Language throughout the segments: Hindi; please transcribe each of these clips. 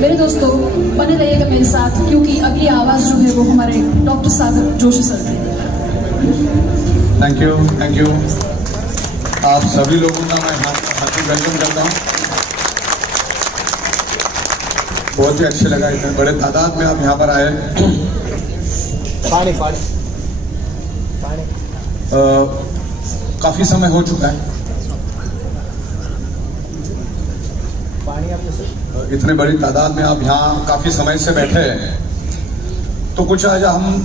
मेरे दोस्तों बने रहिएगा मेरे साथ, क्योंकि अगली आवाज जो है वो हमारे डॉक्टर सागर जोशी सर की। Thank you. आप सभी लोगों का मैं हार्दिक वेलकम करता हूँ। बहुत ही अच्छे लगा, इतने बड़े तादाद में आप यहाँ पर आए। काफी समय हो चुका है, इतने बड़ी तादाद में आप यहाँ काफी समय से बैठे हैं, तो कुछ आज हम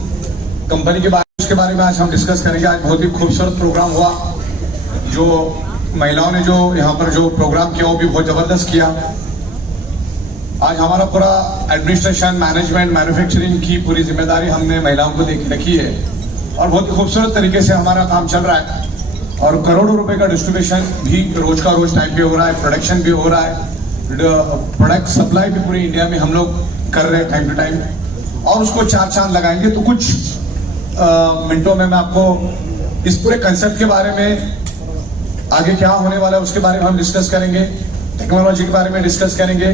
कंपनी के बारे में आज हम डिस्कस करेंगे। आज बहुत ही खूबसूरत प्रोग्राम हुआ, जो महिलाओं ने जो यहाँ पर जो प्रोग्राम किया वो भी बहुत जबरदस्त किया। आज हमारा पूरा एडमिनिस्ट्रेशन, मैनेजमेंट, मैन्युफैक्चरिंग की पूरी जिम्मेदारी हमने महिलाओं को दे रखी है और बहुत ही खूबसूरत तरीके से हमारा काम चल रहा है और करोड़ों रुपए का डिस्ट्रीब्यूशन भी रोज का रोज टाइम पे हो रहा है, प्रोडक्शन भी हो रहा है, प्रोडक्ट सप्लाई भी पूरी इंडिया में हम लोग कर रहे हैं टाइम टू टाइम, और उसको चार चांद लगाएंगे। तो कुछ मिनटों में मैं आपको इस पूरे कंसेप्ट के बारे में, आगे क्या होने वाला है उसके बारे में हम डिस्कस करेंगे, टेक्नोलॉजी के बारे में डिस्कस करेंगे,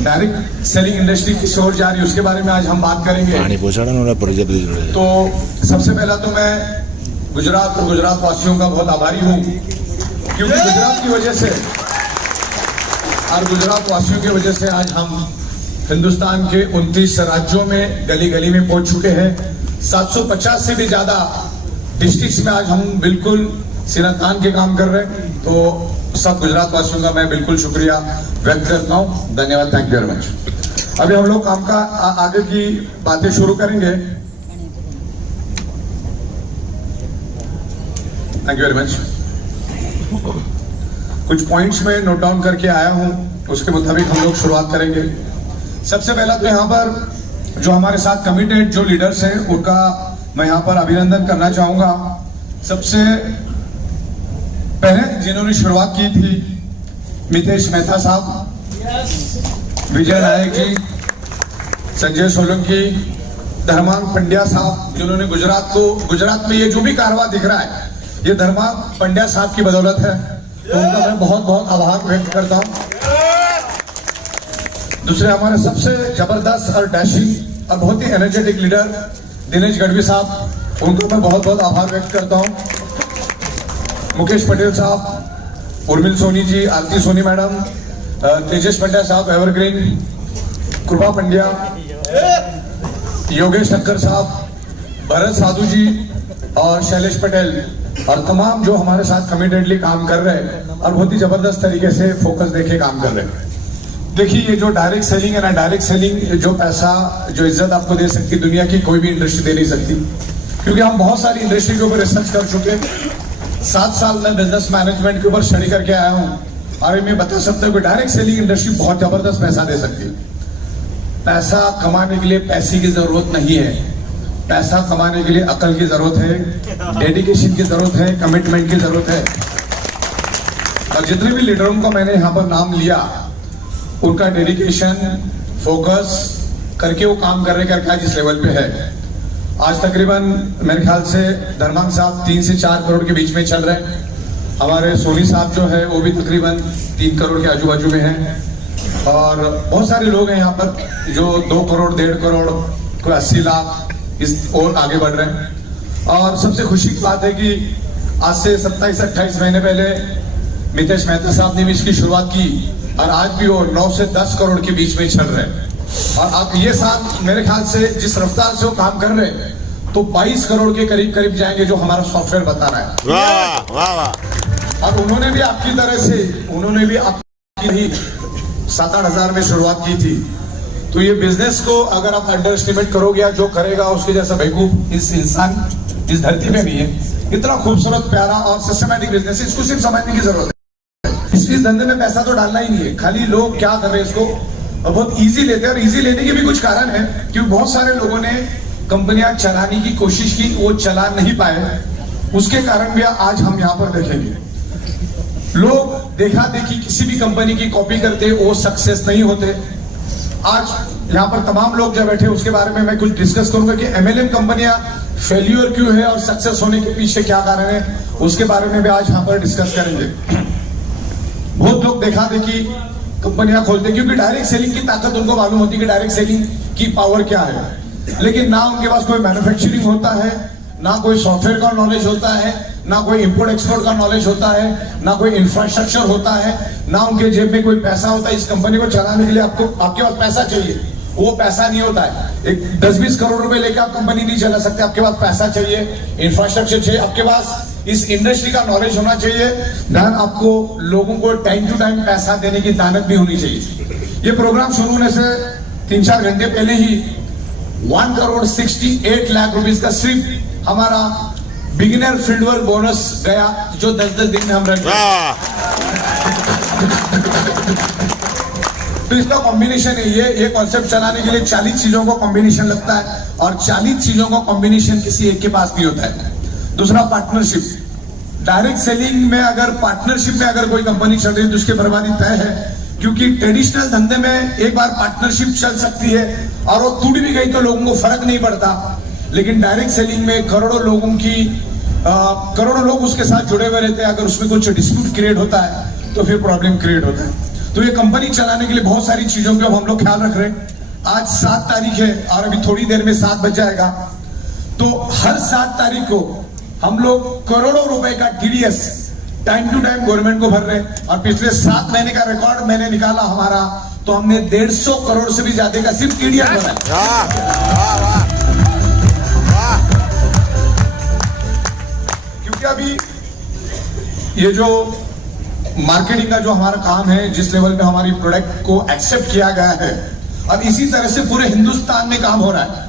डायरेक्ट सेलिंग इंडस्ट्री किस ओर जा रही है उसके बारे में आज हम बात करेंगे। तो सबसे पहला तो मैं गुजरात और गुजरात वासियों का बहुत आभारी हूँ, क्योंकि गुजरात की वजह से और गुजरात वासियों की वजह से आज हम हिंदुस्तान के 29 राज्यों में गली गली में पहुंच चुके हैं। 750 से भी ज्यादा डिस्ट्रिक्ट्स में आज हम बिल्कुल सीना तान के काम कर रहे हैं। तो सब गुजरात वासियों का मैं बिल्कुल शुक्रिया व्यक्त करता हूं। धन्यवाद, थैंक यू वेरी मच। अभी हम लोग काम का आगे की बातें शुरू करेंगे। Thank you very much. कुछ पॉइंट्स में नोट डाउन करके आया हूं, उसके मुताबिक हम लोग शुरुआत करेंगे। सबसे पहला तो यहाँ पर जो हमारे साथ कमिटेड जो लीडर्स हैं उनका मैं यहाँ पर अभिनंदन करना चाहूंगा। सबसे पहले जिन्होंने शुरुआत की थी मितेश मेहता साहब, विजय नायक जी, संजय सोलंकी, धर्मांग पंड्या साहब, जिन्होंने गुजरात में ये जो भी कारवा दिख रहा है ये धर्मांग पंड्या साहब की बदौलत है, तो उनका मैं बहुत बहुत आभार व्यक्त करता हूं। दूसरे हमारे सबसे जबरदस्त और डैशिंग और बहुत ही एनर्जेटिक लीडर दिनेश गढ़वी साहब, उनको मैं बहुत बहुत आभार व्यक्त करता हूं। मुकेश पटेल साहब, उर्मिल सोनी जी, आरती सोनी मैडम, तेजस पंड्या साहब एवरग्रीन, कृपा पंड्या, योगेश शंकर साहब, भरत साधु जी और शैलेश पटेल, और तमाम जो हमारे साथ कमिटेडली काम कर रहे हैं और बहुत ही जबरदस्त तरीके से फोकस देके काम कर रहे हैं। देखिए, ये जो डायरेक्ट सेलिंग है ना, डायरेक्ट सेलिंग जो पैसा, जो इज्जत आपको दे सकती दुनिया की कोई भी इंडस्ट्री दे नहीं सकती, क्योंकि हम बहुत सारी इंडस्ट्री के ऊपर रिसर्च कर चुके हैं। 7 साल में बिजनेस मैनेजमेंट के ऊपर स्टडी करके आया हूँ और मैं बता सकता हूँ कि डायरेक्ट सेलिंग इंडस्ट्री बहुत जबरदस्त पैसा दे सकती है। पैसा कमाने के लिए पैसे की जरूरत नहीं है, पैसा कमाने के लिए अकल की जरूरत है, डेडिकेशन की जरूरत है, कमिटमेंट की जरूरत है। और जितने भी लीडरों का मैंने यहाँ पर नाम लिया, उनका डेडिकेशन, फोकस करके वो काम कर रहे करके आज इस लेवल पे है। आज तकरीबन मेरे ख्याल से धर्मांग साहब 3 से 4 करोड़ के बीच में चल रहे हैं। हमारे सोनी साहब जो है वो भी तकरीबन 3 करोड़ के आजू बाजू में हैं, और बहुत सारे लोग हैं यहाँ पर जो 2 करोड़, 1.5 करोड़, कोई 80 लाख इस और आगे बढ़ रहे हैं। और सबसे खुशी की बात है कि आज से 27-28 महीने पहले मितेश मेहता साहब ने भी इसकी शुरुआत की और आज भी वो 9 से 10 करोड़ के बीच में चल रहे हैं। और आप ये साथ मेरे ख्याल से जिस रफ्तार से वो काम कर रहे हैं तो 22 करोड़ के करीब जाएंगे, जो हमारा सॉफ्टवेयर बता रहा है। वाह वाह वाह। और उन्होंने भी आपकी तरह से, उन्होंने भी आपकी ही 7-8 हजार में शुरुआत की थी। तो ये बिजनेस को अगर आप अंडर एस्टिमेट करोगे या जो करेगा उसके जैसा बेवकूफ इस इंसान इस धरती में भी है। इतना खूबसूरत, प्यारा और सिस्टमैटिक बिजनेस, इसको सिर्फ समझने की जरूरत है। इस धंधे में पैसा तो डालना ही नहीं है, खाली लोग क्या कर रहे हैं इसको बहुत इजी लेते हैं। और इजी लेने के भी कुछ कारण है, क्योंकि बहुत सारे लोगों ने कंपनियां चलाने की कोशिश की, वो चला नहीं पाए, उसके कारण भी आज हम यहाँ पर देखेंगे। लोग देखा देखी किसी भी कंपनी की कॉपी करते, वो सक्सेस नहीं होते। आज यहाँ पर तमाम लोग जो बैठे उसके बारे में मैं कुछ डिस्कस करूंगा कि एमएलएम कंपनियां फेल्यूर क्यों है और सक्सेस होने के पीछे क्या कारण है, उसके बारे में भी आज यहाँ पर डिस्कस करेंगे। बहुत लोग देखा देखी कंपनियां खोलते, क्योंकि डायरेक्ट सेलिंग की ताकत उनको मालूम होती है कि डायरेक्ट सेलिंग की पावर क्या है। लेकिन ना उनके पास कोई मैन्युफैक्चरिंग होता है, ना कोई सॉफ्टवेयर का नॉलेज होता है, ना कोई इंपोर्ट एक्सपोर्ट का नॉलेज होता है, ना कोई इंफ्रास्ट्रक्चर होता है, ना उनके जेब में कोई पैसा होता है। इस कंपनी को चलाने के लिए आपके पास पैसा चाहिए, वो पैसा नहीं होता है। एक 10-20 करोड़ रुपए लेकर आप कंपनी नहीं चला सकते। आपके पास पैसा चाहिए, इंफ्रास्ट्रक्चर चाहिए, आपके पास इस इंडस्ट्री का नॉलेज होना चाहिए, धन आपको लोगों को टाइम टू टाइम पैसा देने की दानत भी होनी चाहिए। ये प्रोग्राम शुरू होने से 3-4 घंटे पहले ही 1,68 लाख रुपीस का सिर्फ हमारा बिगिनर फील्ड वर्क बोनस गया, जो 10-10 दिन में हम रख वाह तो इसका कॉम्बिनेशन है। ये कॉन्सेप्ट चलाने के लिए 40 चीजों को कॉम्बिनेशन लगता है, और 40 चीजों का कॉम्बिनेशन किसी एक के पास नहीं होता है। दूसरा, पार्टनरशिप। डायरेक्ट सेलिंग में अगर पार्टनरशिप में अगर कोई कंपनी चल रही है तो उसकी बर्बादी तय है, क्योंकि ट्रेडिशनल धंधे में एक बार पार्टनरशिप चल सकती है और वो टूट भी गई तो लोगों को फर्क नहीं पड़ता। लेकिन डायरेक्ट सेलिंग में करोड़ों लोग उसके साथ जुड़े हुए रहते हैं। अगर उसमें कुछ डिस्प्यूट क्रिएट होता है तो फिर प्रॉब्लम क्रिएट होता है। तो ये कंपनी चलाने के लिए बहुत सारी चीजों का हम लोग ख्याल रख रहे हैं। आज 7 तारीख है और अभी थोड़ी देर में 7 बज जाएगा, तो हर 7 तारीख को हम लोग करोड़ों रुपए का TDS time to time government को भर रहे हैं। और पिछले 7 महीने का रिकॉर्ड मैंने निकाला हमारा, तो हमने 150 करोड़ से भी ज्यादा का सिर्फ TDS भरा है। क्योंकि अभी ये जो मार्केटिंग का जो हमारा काम है, जिस लेवल पे हमारी प्रोडक्ट को एक्सेप्ट किया गया है, अब इसी तरह से पूरे हिंदुस्तान में काम हो रहा है।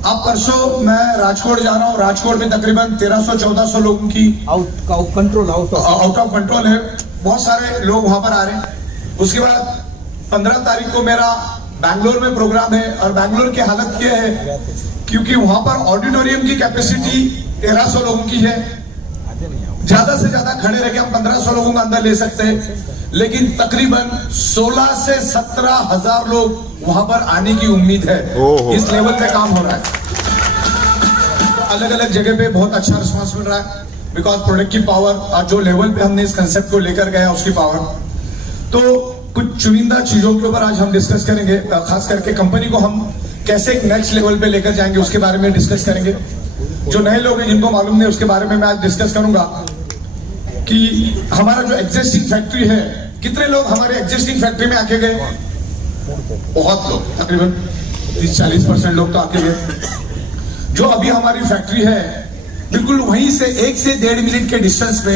अब परसों मैं राजकोट जा रहा हूँ, राजकोट में तकरीबन 1300-1400 लोगों की आउट ऑफ कंट्रोल है, बहुत सारे लोग वहां पर आ रहे हैं। उसके बाद 15 तारीख को मेरा बैंगलोर में प्रोग्राम है, और बैंगलोर की हालत यह है क्योंकि वहां पर ऑडिटोरियम की कैपेसिटी 1300 लोगों की है। ज्यादा से ज्यादा खड़े रह के हम 1500 लोगों को अंदर ले सकते हैं, लेकिन तकरीबन 16 से 17 हजार लोग वहां पर आने की उम्मीद है। इस लेवल पे काम हो रहा है। अलग अलग जगह पे बहुत अच्छा रिस्पांस मिल रहा है, बिकॉज प्रोडक्ट की पावर और जो लेवल पे हमने इस कंसेप्ट को लेकर गया उसकी पावर। तो कुछ चुनिंदा चीजों के ऊपर आज हम डिस्कस करेंगे, खास करके कंपनी को हम कैसे एक नेक्स्ट लेवल पे लेकर जाएंगे उसके बारे में डिस्कस करेंगे। जो नए लोग हैं जिनको मालूम नहीं, उसके बारे में मैं आज डिस्कस करूंगा कि हमारा जो एग्जिस्टिंग फैक्ट्री है, कितने लोग हमारे एग्जिस्टिंग फैक्ट्री में आके गए? बहुत लोग, तकरीबन 30-40% लोग तो आके गए। जो अभी हमारी फैक्ट्री है बिल्कुल वहीं से 1 से 1.5 मिनट के डिस्टेंस पे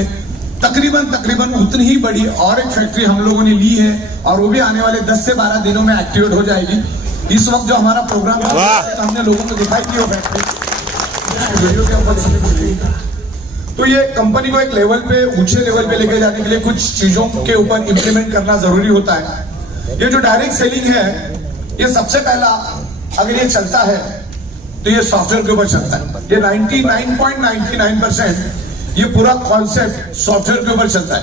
तकरीबन उतनी ही बड़ी और एक फैक्ट्री हम लोगों ने ली है, और वो भी आने वाले 10 से 12 दिनों में एक्टिवेट हो जाएगी। इस वक्त जो हमारा प्रोग्राम है हमने लोगों को दिखाई दी वो फैक्ट्री वीडियो के ऊपर। तो ये कंपनी को एक लेवल पे, ऊंचे लेवल पे लेके जाने के लिए कुछ चीजों के ऊपर इंप्लीमेंट करना जरूरी होता है। ये जो डायरेक्ट सेलिंग है, ये सबसे पहला अगर ये चलता है तो ये सॉफ्टवेयर के ऊपर चलता है। ये 99.99% ये पूरा कॉन्सेप्ट सॉफ्टवेयर के ऊपर चलता है,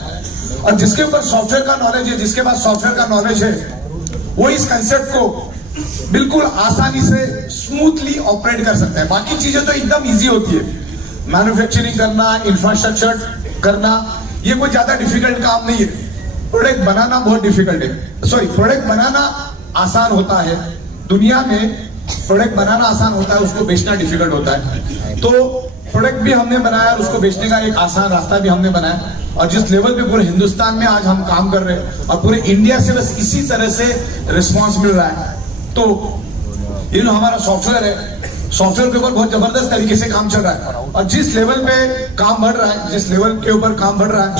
और जिसके ऊपर सॉफ्टवेयर का नॉलेज है, जिसके पास सॉफ्टवेयर का नॉलेज है, वो इस कंसेप्ट को बिल्कुल आसानी से स्मूथली ऑपरेट कर सकता है। बाकी चीजें तो एकदम इजी होती है, मैन्युफैक्चरिंग करना, इंफ्रास्ट्रक्चर करना, ये कोई ज्यादा डिफिकल्ट काम नहीं है। प्रोडक्ट बनाना बहुत डिफिकल्ट है, प्रोडक्ट बनाना आसान होता है। दुनिया में प्रोडक्ट बनाना आसान होता है, उसको बेचना डिफिकल्ट होता है। तो प्रोडक्ट भी हमने बनाया, उसको बेचने का एक आसान रास्ता भी हमने बनाया, और जिस लेवल पे पूरे हिंदुस्तान में आज हम काम कर रहे हैं, और पूरे इंडिया से बस इसी तरह से रिस्पॉन्स मिल रहा है। तो ये जो हमारा सॉफ्टवेयर है, सॉफ्टवेयर के ऊपर बहुत जबरदस्त तरीके से काम चल रहा है, और जिस लेवल पे काम बढ़ रहा है, जिस लेवल के ऊपर काम बढ़ रहा है,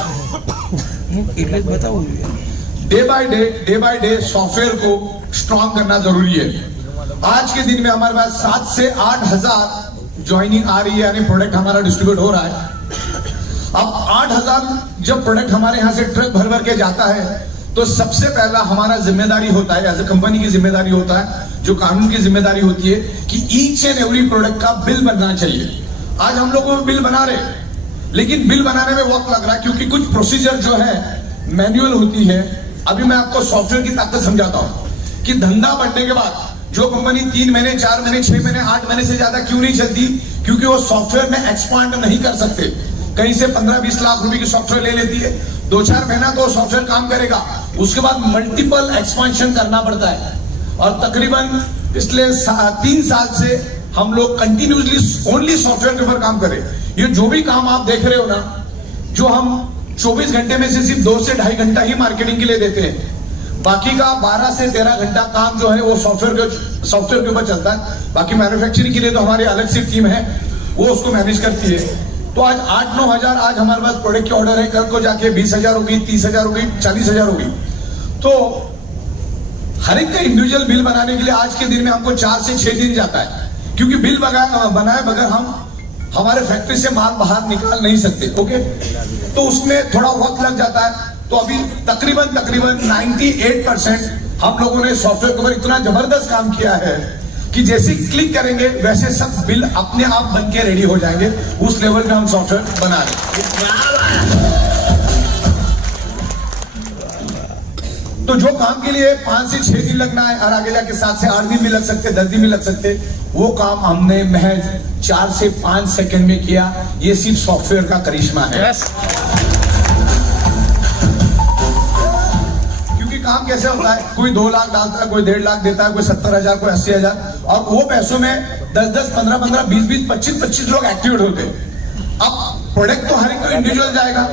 डे बाय डे सॉफ्टवेयर को स्ट्रॉन्ग करना जरूरी है। आज के दिन में हमारे पास 7 से 8 हजार ज्वाइनिंग आ रही है, यानी प्रोडक्ट हमारा डिस्ट्रीब्यूट हो रहा है। अब 8000 जब प्रोडक्ट हमारे यहाँ से ट्रक भर भर के जाता है, तो सबसे पहला हमारा जिम्मेदारी होता है, एज ए कंपनी की जिम्मेदारी होता है, जो कानून की जिम्मेदारी होती है कि ईच एंड एवरी प्रोडक्ट का बिल बनना चाहिए। आज हम लोग बिल बना रहे, लेकिन बिल बनाने में वक्त लग रहा है, क्योंकि कुछ प्रोसीजर जो है मैन्युअल होती है। अभी मैं आपको सॉफ्टवेयर की ताकत समझाता हूं कि धंधा बढ़ने के बाद जो कंपनी 3 महीने, 4 महीने, 6 महीने, 8 महीने से ज्यादा क्यों नहीं चलती? क्योंकि वो सॉफ्टवेयर में एक्सपांड नहीं कर सकते। कहीं से 15-20 लाख रुपए की सॉफ्टवेयर ले लेती है, 2-4 महीना तो सॉफ्टवेयर काम करेगा, उसके बाद मल्टीपल एक्सपेंशन करना पड़ता है। और तकरीबन पिछले 3 साल से हम लोग कंटिन्यूसली ओनली सॉफ्टवेयर के ऊपर काम करें। ये जो भी काम आप देख रहे हो ना, जो हम 24 घंटे में से सिर्फ 2 से 2.5 घंटा ही मार्केटिंग के लिए देते हैं, बाकी का 12 से 13 घंटा काम जो है वो सॉफ्टवेयर के ऊपर चलता है। बाकी मैन्युफैक्चरिंग के लिए तो हमारी अलग से टीम है, वो उसको मैनेज करती है। तो आज 8-9 हजार आज हमारे पास प्रोडक्ट की ऑर्डर है, कल को जाके 20,000 होगी, 30,000 होगी, 40,000 होगी। तो हर एक का इंडिविजुअल बिल बनाने के लिए आज के दिन में हमको 4 से 6 दिन जाता है, क्योंकि बिल बनाए बगैर हम हमारे फैक्ट्री से माल बाहर निकाल नहीं सकते। ओके, तो उसमें थोड़ा वक्त लग जाता है। तो अभी तकरीबन 98% हम लोगों ने सॉफ्टवेयर के ऊपर इतना जबरदस्त काम किया है कि जैसे क्लिक करेंगे वैसे सब बिल अपने आप बन के रेडी हो जाएंगे। उस लेवल पे हम सॉफ्टवेयर बना रहे। तो जो काम के लिए 5 से 6 दिन लगना है और आगे जाके 7 से 8 दिन भी लग सकते, 10 दिन भी लग सकते, वो काम हमने महज 4 से 5 सेकंड में किया। ये सिर्फ सॉफ्टवेयर का करिश्मा है। काम कैसे होता है, कोई 2 लाख डालता है, कोई 1.5 लाख देता है, कोई 70,000, कोई 80,000, और वो पैसों में 10-10, 15-15, 20-20, 25-25 लोग एक्टिवेट होते हैं। अब प्रोडक्ट तो हर एक को इंडिविजुअल जाएगा,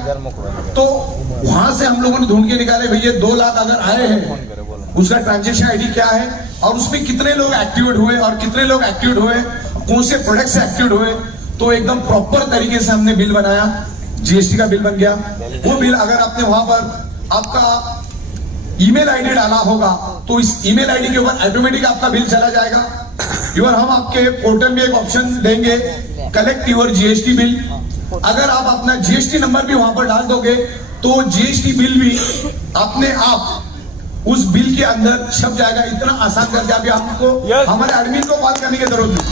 तो वहां से हम लोगों ने ढूंढ के निकाले भैया 2 लाख अगर आए हैं, उसका ट्रांजेक्शन आईडी क्या है और उसमें कितने लोग एक्टिवेट हुए और कितने लोग एक्टिवेट हुए, कौन से प्रोडक्ट से एक्टिवेट हुए। तो एकदम प्रॉपर तरीके से हमने बिल बनाया, जीएसटी का बिल बन गया। वो बिल अगर आपने वहां पर आपका ईमेल आईडी डाला होगा तो इस ईमेल आईडी के ऊपर ऑटोमेटिक आपका बिल चला जाएगा। और हम आपके पोर्टल में एक ऑप्शन देंगे, कलेक्ट योर जीएसटी बिल। अगर आप अपना जीएसटी नंबर भी वहां पर डाल दोगे तो जीएसटी बिल भी अपने आप उस बिल के अंदर छप जाएगा। इतना आसान कर दिया। अभी आपको हमारे एडमिन को कॉल करने की जरूरत नहीं,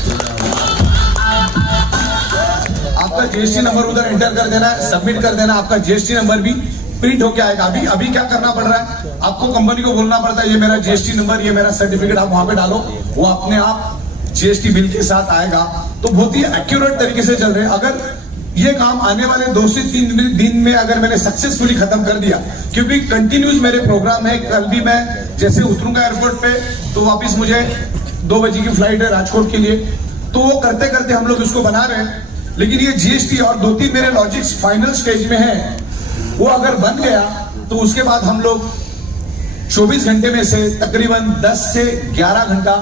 आपका जीएसटी नंबर उधर एंटर कर देना है, सबमिट कर देना, आपका जीएसटी नंबर भी प्रिंट होके आएगा। अभी क्या करना पड़ रहा है, आपको कंपनी को बोलना पड़ता है ये मेरा जीएसटी नंबर, ये मेरा सर्टिफिकेट, आप वहां पे डालो, वो अपने आप जीएसटी बिल के साथ आएगा। तो बहुत ही एक्यूरेट तरीके से चल रहे हैं। अगर ये काम आने वाले 2 से 3 दिन में अगर मैंने सक्सेसफुली खत्म कर दिया, क्योंकि कंटिन्यूस मेरे प्रोग्राम है, कल भी मैं जैसे उतरूंगा एयरपोर्ट पे तो वापिस मुझे 2 बजे की फ्लाइट है राजकोट के लिए, तो वो करते करते हम लोग इसको बना रहे हैं। लेकिन ये जीएसटी और 2-3 मेरे लॉजिक्स फाइनल स्टेज में है, वो अगर बन गया तो उसके बाद हम लोग 24 घंटे में से तकरीबन 10 से 11 घंटा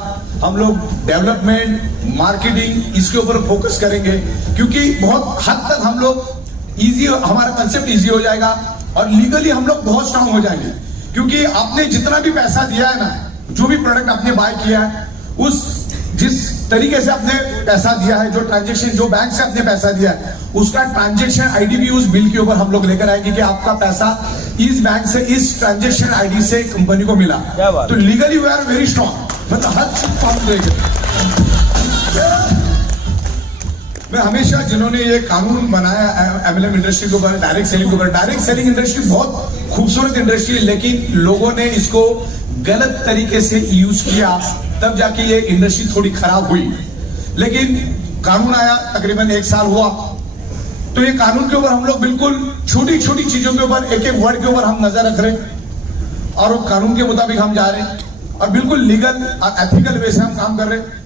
हम लोग डेवलपमेंट, मार्केटिंग इसके ऊपर फोकस करेंगे, क्योंकि बहुत हद तक हम लोग इजी, हमारा कंसेप्ट इजी हो जाएगा और लीगली हम लोग बहुत स्ट्रांग हो जाएंगे। क्योंकि आपने जितना भी पैसा दिया है ना, जो भी प्रोडक्ट आपने बाय किया है, उस जिस तरीके से आपने पैसा दिया है, जो ट्रांजेक्शन, जो बैंक से आपने पैसा दिया है, उसका ट्रांजेक्शन आईडी भी उस बिल के ऊपर हम लोग लेकर आएंगे कि आपका पैसा इस बैंक से इस ट्रांजेक्शन आईडी से कंपनी को मिला। तो legally we are very strong, मतलब हर चीज काम करेंगे। मैं हमेशा जिन्होंने ये कानून बनाया एमएलएम इंडस्ट्री के ऊपर, डायरेक्ट सेलिंग के ऊपर, डायरेक्ट सेलिंग इंडस्ट्री बहुत खूबसूरत इंडस्ट्री है, लेकिन लोगों ने इसको गलत तरीके से यूज किया, तब जाके ये इंडस्ट्री थोड़ी खराब हुई। लेकिन कानून आया तकरीबन 1 साल हुआ, तो ये कानून के ऊपर हम लोग बिल्कुल छोटी छोटी चीजों के ऊपर, एक एक वर्ड के ऊपर हम नजर रख रहे हैं और वो कानून के मुताबिक हम जा रहे हैं और बिल्कुल लीगल और एथिकल वे से हम काम कर रहे हैं।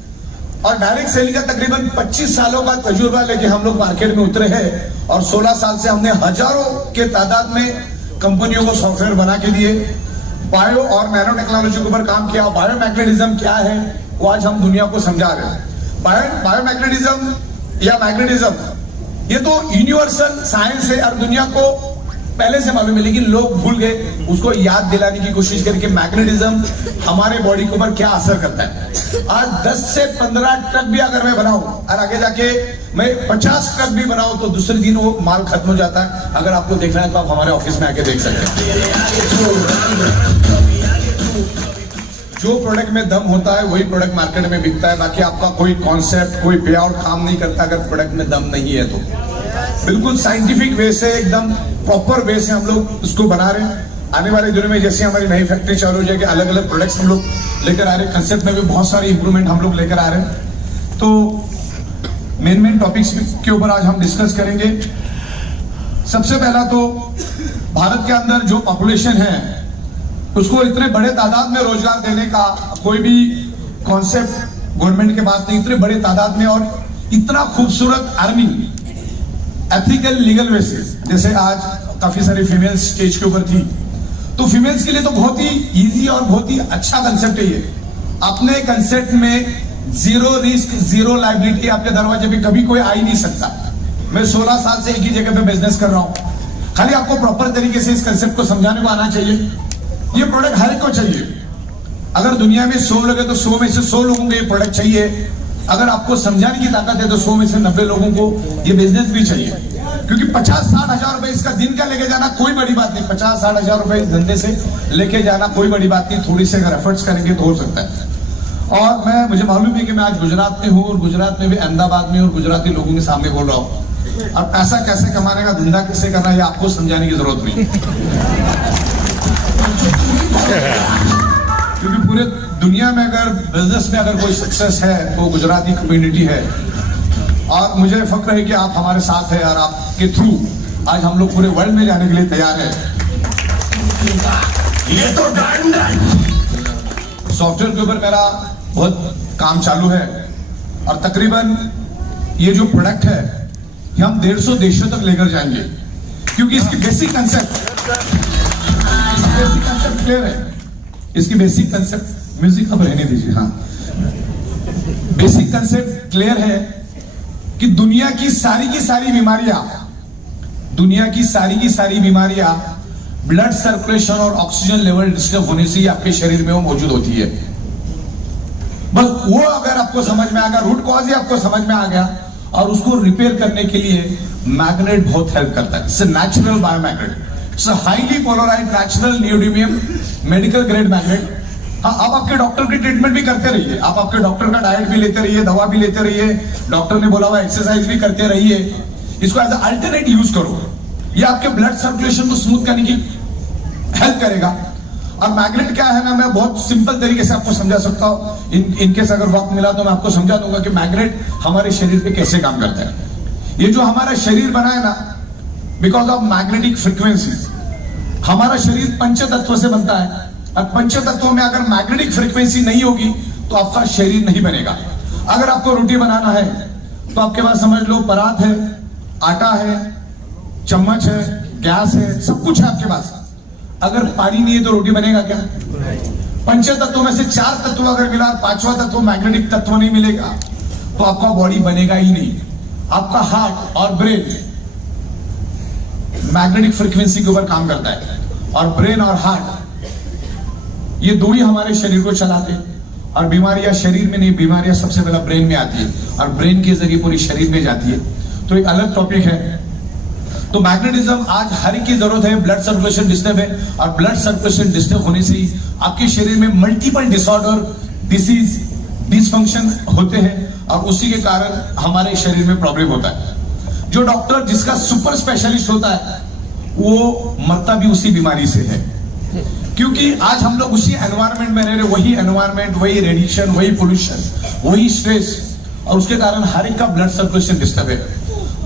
और डायरेक्ट सेलिंग का तकरीबन 25 सालों का तजुर्बा लेके हम लोग मार्केट में उतरे हैं और 16 साल से हमने हजारों के तादाद में कंपनियों को सॉफ्टवेयर बना के दिए, बायो और नैनो टेक्नोलॉजी के ऊपर काम किया। बायोमैग्नेटिज्म क्या है वो आज हम दुनिया को समझा रहे हैं। बायोमैग्नेटिज्म या मैग्नेटिज्म ये तो यूनिवर्सल साइंस है और दुनिया को पहले से मालूम है, लेकिन लोग भूल गए। उसको याद दिलाने की कोशिश करके मैग्नेटिज्म हमारे बॉडी के ऊपर क्या असर करता है। आज 10 से 15 ट्रक भी अगर मैं बनाऊं और आगे जाके मैं 50 ट्रक भी बनाऊं तो दूसरे दिन वो माल खत्म हो जाता है। अगर आपको देखना है तो आप हमारे ऑफिस में आके देख सकते हैं। जो प्रोडक्ट में दम होता है वही प्रोडक्ट मार्केट में बिकता है। बाकी आपका कोई कॉन्सेप्ट, कोई पे आउट काम नहीं करता अगर प्रोडक्ट में दम नहीं है तो। बिल्कुल साइंटिफिक वे से, एकदम प्रॉपर वे से हम लोग इसको बना रहे हैं। आने वाले दिनों में जैसे हमारी नई फैक्ट्री चालू हो जाएगी, अलग अलग प्रोडक्ट्स हम लोग लेकर आ रहे हैं। कंसेप्ट में भी बहुत सारी इंप्रूवमेंट हम लोग लेकर आ रहे हैं। तो मेन टॉपिक्स के ऊपर आज हम डिस्कस करेंगे। सबसे पहला तो भारत के अंदर जो पॉपुलेशन है उसको इतने बड़े तादाद में रोजगार देने का कोई भी कॉन्सेप्ट गवर्नमेंट के पास नहीं, इतने बड़े तादाद में और इतना खूबसूरत अर्निंग एथिकल लीगल वे से। जैसे आज काफी सारी फीमेल्स स्टेज के ऊपर थी, तो फीमेल्स के लिए तो बहुत ही इजी और बहुत ही अच्छा कंसेप्ट है ये। अपने कंसेप्ट में जीरो रिस्क जीरो लायबिलिटी, आपके दरवाजे पे कभी कोई आ ही नहीं सकता। मैं 16 साल से एक ही जगह पे बिजनेस कर रहा हूं, खाली आपको प्रॉपर तरीके से इस कंसेप्ट को समझाने को आना चाहिए। ये प्रोडक्ट हर एक को चाहिए। अगर दुनिया में 100 लोग हैं तो 100 में से 100 लोगों को ये प्रोडक्ट चाहिए। अगर आपको समझाने की ताकत है तो 100 में से 90 लोगों को ये बिजनेस भी चाहिए। क्योंकि 50-60 हजार रुपए इसका दिन का लेके जाना कोई बड़ी बात नहीं। 50-60 हजार रुपए इस धंधे से लेके जाना कोई बड़ी बात नहीं। थोड़ी से अगर एफर्ट्स करेंगे तो हो सकता है। और मुझे मालूम है कि मैं आज गुजरात में हूँ और गुजरात में भी अहमदाबाद में और गुजराती लोगों के सामने बोल रहा हूँ। अब पैसा कैसे कमाने का, धंधा कैसे करना है, आपको समझाने की जरूरत नहीं। क्योंकि पूरे दुनिया में अगर बिजनेस में अगर कोई सक्सेस है तो गुजराती कम्युनिटी है। और मुझे फक्र है कि आप हमारे साथ हैं और आपके थ्रू आज हम लोग पूरे वर्ल्ड में जाने के लिए तैयार है। ये तो सॉफ्टवेयर के ऊपर मेरा बहुत काम चालू है और तकरीबन ये जो प्रोडक्ट है ये हम 150 देशों तक लेकर जाएंगे। क्योंकि इसकी बेसिक कंसेप्ट क्लियर है। इसकी बेसिक कंसेप्ट, म्यूजिक अब रहने दीजिए। हाँ, बेसिक कंसेप्ट क्लियर है कि दुनिया की सारी बीमारियां ब्लड सर्कुलेशन और ऑक्सीजन लेवल डिस्टर्ब होने से ही आपके शरीर में वो मौजूद होती है। बस वो अगर आपको समझ में आ गया, रूट कॉज ही आपको समझ में आ गया और उसको रिपेयर करने के लिए मैग्नेट बहुत हेल्प करता है। It's natural biomagnet, it's highly polarised natural neodymium medical grade magnet. हाँ, आप आपके डॉक्टर की ट्रीटमेंट भी करते रहिए, आप आपके डॉक्टर का डाइट भी लेते रहिए, दवा भी लेते रहिए, डॉक्टर ने बोला हुआ एक्सरसाइज भी करते रहिए। इसको एज अल्टरनेट यूज करो, ये आपके ब्लड सर्कुलेशन को स्मूथ करने की हेल्प करेगा। और मैग्नेट क्या है ना, मैं बहुत सिंपल तरीके से आपको समझा सकता हूं। इनकेस अगर वक्त मिला तो मैं आपको समझा दूंगा कि मैग्नेट हमारे शरीर पे कैसे काम करता है। ये जो हमारा शरीर बना है ना, बिकॉज ऑफ मैग्नेटिक फ्रीक्वेंसी। हमारा शरीर पंच तत्व से बनता है और पंच तत्वों में अगर मैग्नेटिक फ्रीक्वेंसी नहीं होगी तो आपका शरीर नहीं बनेगा। अगर आपको रोटी बनाना है तो आपके पास समझ लो परात है, आटा है, चम्मच है, गैस है, सब कुछ है आपके पास। अगर पानी नहीं है तो रोटी बनेगा क्या? पंच तत्वों में से 4 तत्व अगर मिला, 5वां तत्व मैग्नेटिक तत्व नहीं मिलेगा तो आपका बॉडी बनेगा ही नहीं। आपका हार्ट और ब्रेन मैग्नेटिक फ्रीक्वेंसी के ऊपर काम करता है और ब्रेन और हार्ट ये दो ही हमारे शरीर को चलाते हैं। और बीमारियां शरीर में नहीं, बीमारियां सबसे पहले ब्रेन में आती है और ब्रेन के जरिए पूरी शरीर में जाती है। तो एक अलग टॉपिक है। तो मैग्नेटिज्म आज हर एक की जरूरत है। ब्लड सर्कुलेशन डिस्टर्ब है और ब्लड सर्कुलेशन डिस्टर्ब होने से ही आपके शरीर में मल्टीपल डिसऑर्डर, डिसीज, डिसफंक्शन होते हैं और उसी के कारण हमारे शरीर में प्रॉब्लम होता है। जो डॉक्टर जिसका सुपर स्पेशलिस्ट होता है वो मरता भी उसी बीमारी से है। क्योंकि आज हम लोग उसी एनवायरमेंट में रह रहे, वही एनवायरमेंट, वही रेडिएशन, वही पोल्यूशन, वही स्ट्रेस, और उसके कारण हर एक का ब्लड सर्कुलेशन डिस्टर्ब है।